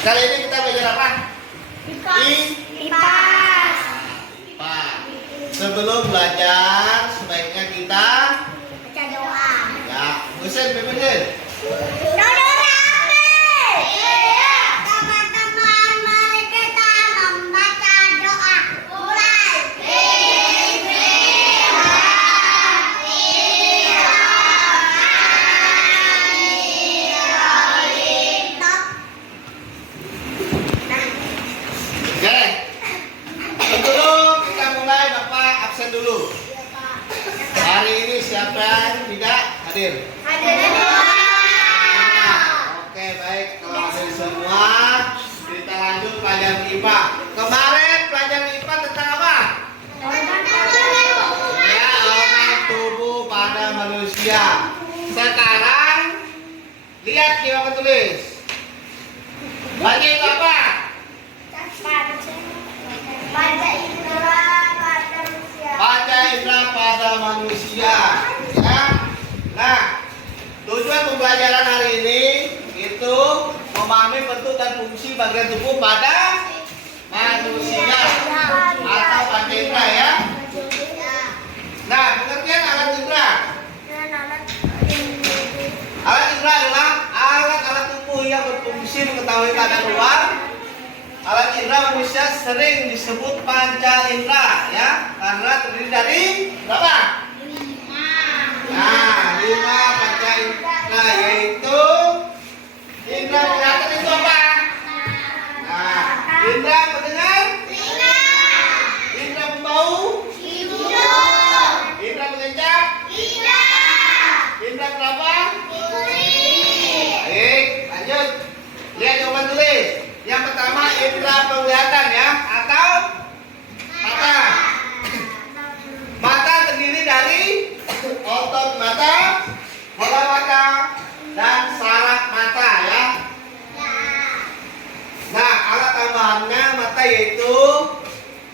Kali ini kita belajar apa? IPA. IPA. Sebelum belajar, sebaiknya kita Baca doa. ya, Husein pimpin. Teman-teman, mari kita membaca doa. Mulai. Oke. Sebelum kita mulai, Bapak absen dulu. Hari ini siapa yang tidak hadir? Oke, baik. Kalau hadir semua, kita lanjut pelajaran IPA. Kemarin pelajaran IPA tentang apa? Ya, organ tubuh pada manusia. Sekarang lihat di papan tulis. Baca itu apa? Baca indera pada manusia. Ya. Nah, tujuan pembelajaran hari ini itu memahami bentuk dan fungsi bagian tubuh pada manusia atau panca indera ya. Nah, pengertian alat indera. Alat indera adalah alat-alat tubuh yang berfungsi mengetahui keadaan luar. Alat indera manusia sering disebut panca indera ya, karena terdiri dari berapa? 5 panca indera, yaitu indera penglihatan itu apa? Nah, indera pendengar, indera pembau, indera pengencap, indera kelapa. Baik, lanjut. Lihat jawaban tulis. Yang pertama indera penglihatan ya, atau mata. Mata terdiri dari otot mata, bola mata, dan saraf mata ya. Nah, alat tambahannya mata yaitu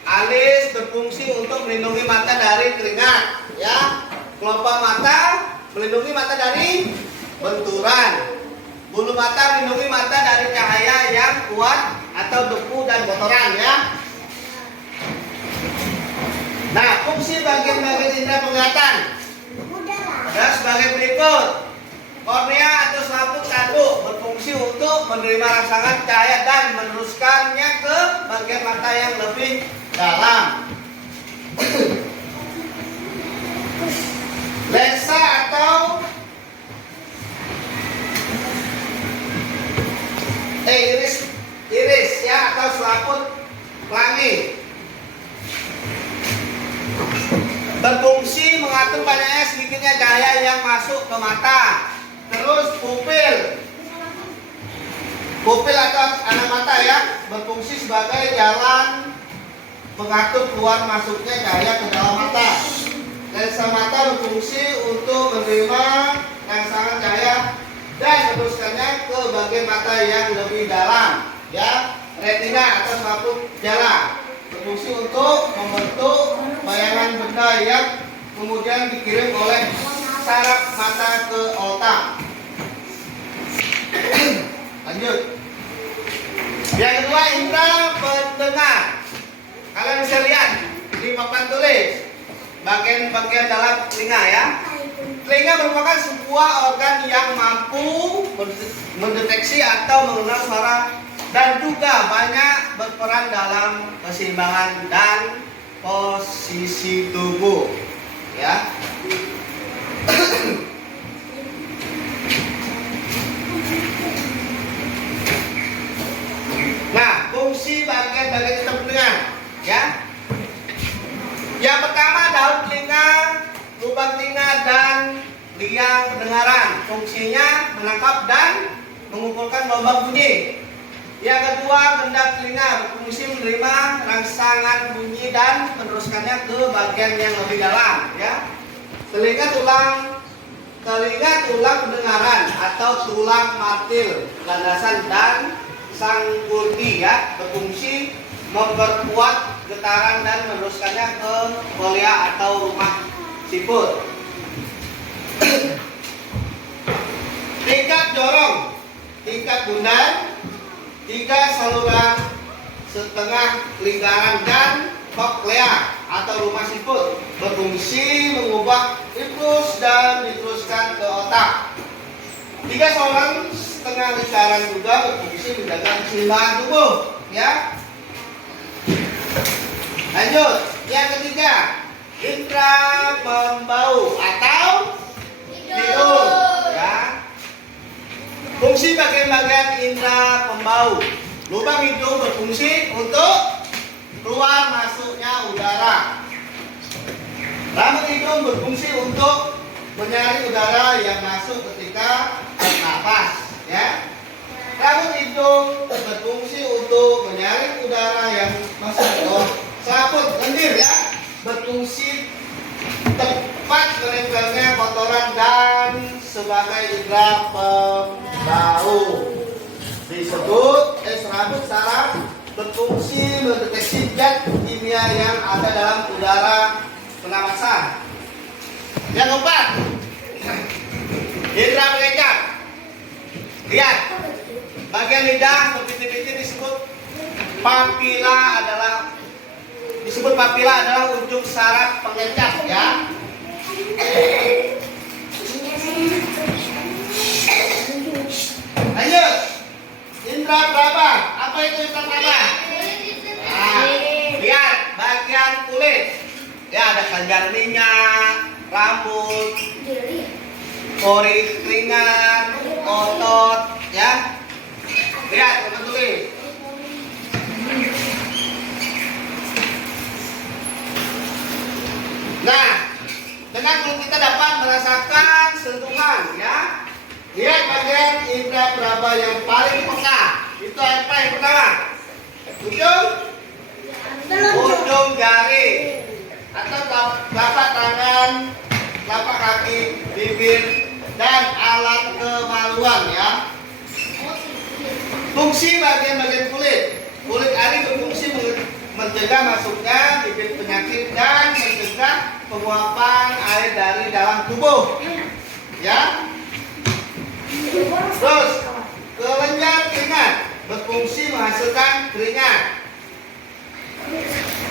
alis berfungsi untuk melindungi mata dari keringat ya. Kelopak mata melindungi mata dari benturan. Bulu mata melindungi mata dari cahaya yang kuat atau debu dan kotoran ya. Nah, fungsi bagian-bagian indera penglihatan adalah sebagai berikut. Kornea atau selaput tanduk berfungsi untuk menerima rangsangan cahaya dan meneruskannya ke bagian mata yang lebih dalam. Lensa atau iris ya, atau selaput pelangi berfungsi mengatur banyaknya sedikitnya cahaya yang masuk ke mata. Terus pupil atau anak mata ya, berfungsi sebagai jalan mengatur keluar masuknya cahaya ke dalam mata. Lensa mata berfungsi untuk menerima rangsangan cahaya dan meneruskannya ke bagian mata yang lebih dalam ya. Retina atau selaput jala berfungsi untuk membentuk bayangan benda yang kemudian dikirim oleh saraf mata ke otak. Lanjut. Yang kedua, indera pendengar. Kalian bisa lihat di papan tulis bagian-bagian dalam telinga ya. Telinga merupakan sebuah organ yang mampu mendeteksi atau mengenal suara dan juga banyak berperan dalam keseimbangan dan posisi tubuh ya. Nah, fungsi bagian-bagian sistem pendengar ya. Yang pertama, daun telinga, lubang telinga, dan liang pendengaran. Fungsinya menangkap dan mengumpulkan gelombang bunyi. Yang kedua, kendak telinga berfungsi menerima rangsangan bunyi dan meneruskannya ke bagian yang lebih dalam ya. Telinga tulang pendengaran atau tulang martil, landasan dan sangkurdi ya, berfungsi memperkuat getaran dan meneruskannya ke polea atau rumah siput. Tingkat jorong, tingkat bundar, 3 saluran setengah lingkaran dan koklea atau rumah siput berfungsi mengubah infus dan diteruskan ke otak. 3 saluran setengah lingkaran juga berfungsi menjaga keseimbangan tubuh, ya. Lanjut, yang ketiga, indera pembau atau hidung, ya. Fungsi bagian-bagian indera pembau. Lubang hidung berfungsi untuk keluar masuknya udara. Rambut hidung berfungsi untuk menyaring udara yang masuk ketika bernafas, ya. Rambut hidung berfungsi untuk menyaring udara yang masuk ke selaput lendir, ya. Berfungsi tepat menempelnya kotoran dan sebagai indera pembau. Disebut rambut saraf berfungsi mendeteksi zat kimia yang ada dalam udara pernapasan. Yang keempat, indera pengencat. Lihat, bagian lidah berpintir-pintir disebut papila adalah ujung saraf pengencat, ya. Lanjut, indera peraba. Apa itu indera peraba? Nah, lihat bagian kulit. Ya, ada kelenjar minyak, rambut, pori keringat, otot, ya. Lihat, teman-teman. Nah, dengan kulit kita dapat merasakan sentuhan, ya. Lihat bagian indera peraba yang paling peka. Itu apa yang pertama? Ujung jari atau telapak tangan, telapak kaki, bibir, dan alat kemaluan, ya. Fungsi bagian-bagian kulit. Kulit ari berfungsi mencegah masuknya bibit penyakit dan mencegah penguapan air dari dalam tubuh, ya. Terus kelenjar keringat berfungsi menghasilkan keringat.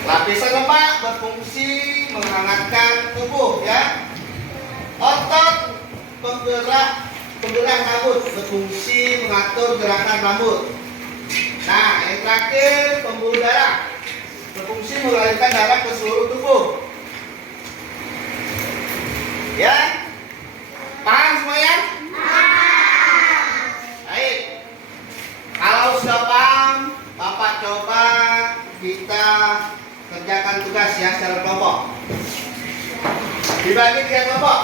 Lapisan lemak berfungsi menghangatkan tubuh, ya. Otot penggerak rambut berfungsi mengatur gerakan rambut. Nah, yang terakhir, pembuluh darah berfungsi mengalirkan darah ke seluruh tubuh. Ya, paham semuanya? Baik. Kalau sudah paham, Bapak coba kita kerjakan tugas, ya, secara kelompok. Dibagi 3 kelompok.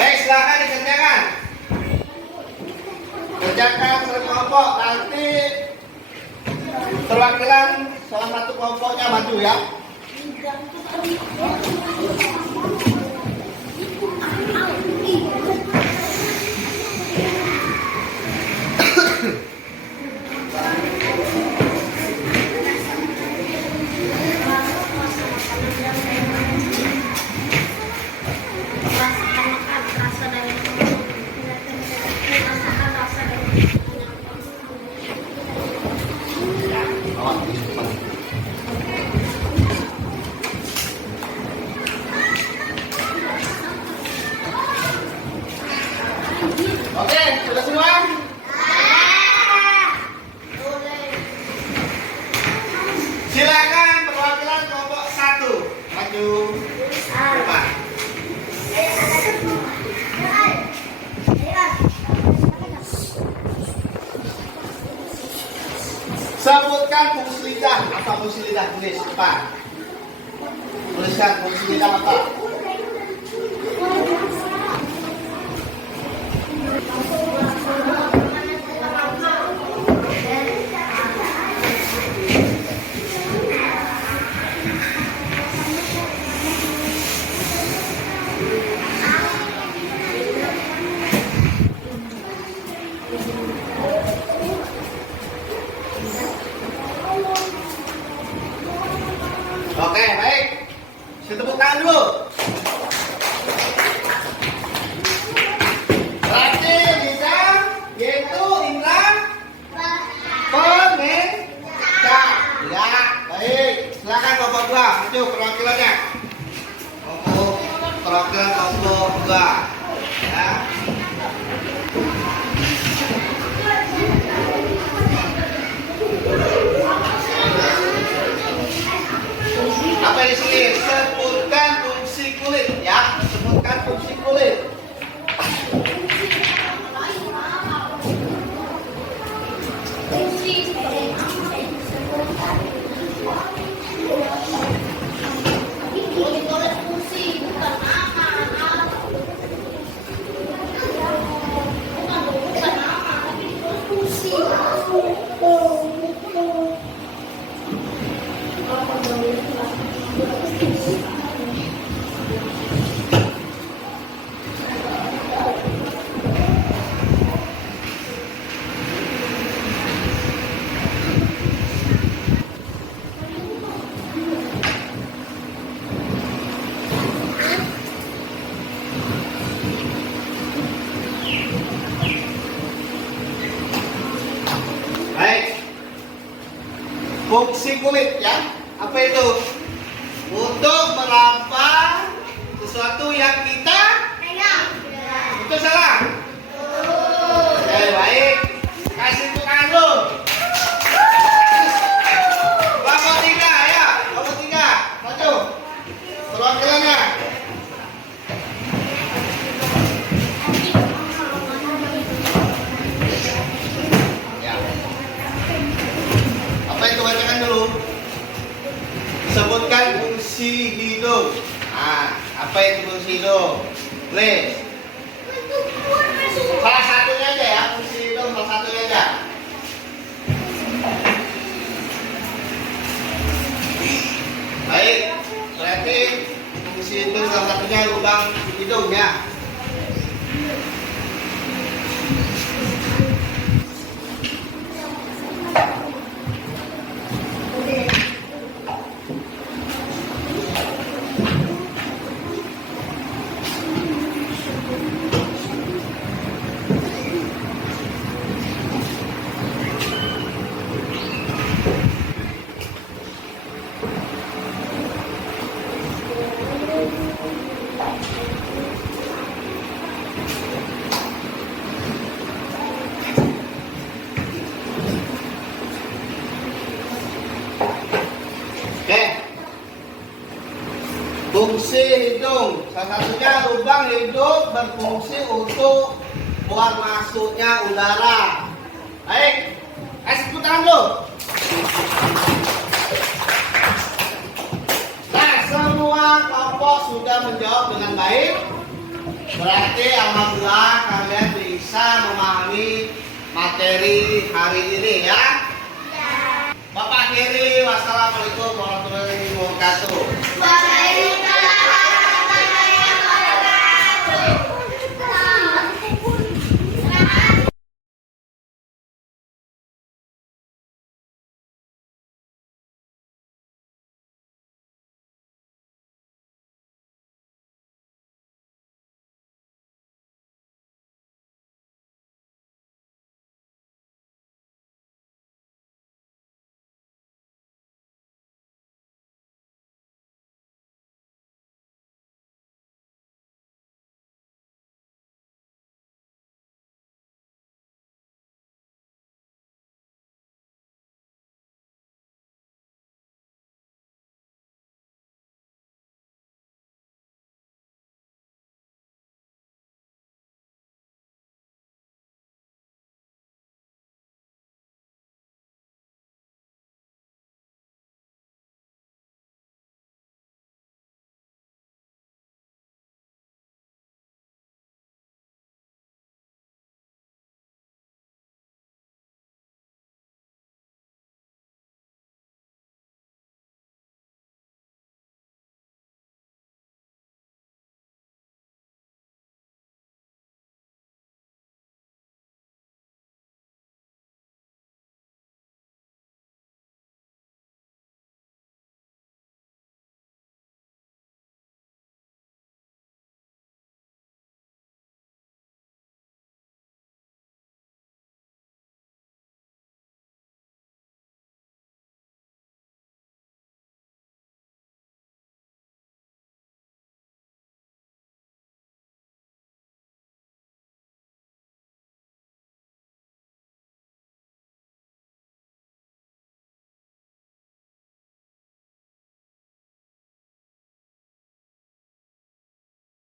Baik, silakan dikerjakan. Kerjakan sekelompok, nanti perwakilan salah satu kelompoknya maju, ya. Oke, sudah semua? Silakan perwakilan kelompok 1 maju depan. Sebutkan fungsi lidah. Apa fungsi lidah? Tulis depan. Tuliskan fungsi lidah apa? Oke, baik. Kita tepuk tangan dulu. Berarti bisa yaitu indra pendengar. Ya, baik. Silakan kelompok 2. Maju perwakilannya. Untuk perwakilan kelompok 2. Ya. Apa di sini? Sebutkan fungsi kulit, ya. Sebutkan fungsi kulit. Fungsi kulit, ya. Apa itu? Untuk merampang sesuatu yang kita itu salah. Oke, baik. Kasih tepuk tangan dulu. Kelompok 3, ya. Kelompok 3. Maju. Perwakilannya. Bacakan dulu. Sebutkan fungsi hidung. Apa itu fungsi hidung? Please. Salah satunya aja ya, fungsi hidung salah satunya aja. Baik, berarti fungsi hidung salah satunya lubang hidung ya. Fungsi hidung, salah satunya lubang hidung berfungsi untuk buang masuknya udara. Baik, kasih tepuk tangan dulu. Nah, semua kelompok sudah menjawab dengan baik. Berarti alhamdulillah kalian bisa memahami materi hari ini ya. Bapak akhiri, wassalamualaikum warahmatullahi wabarakatuh.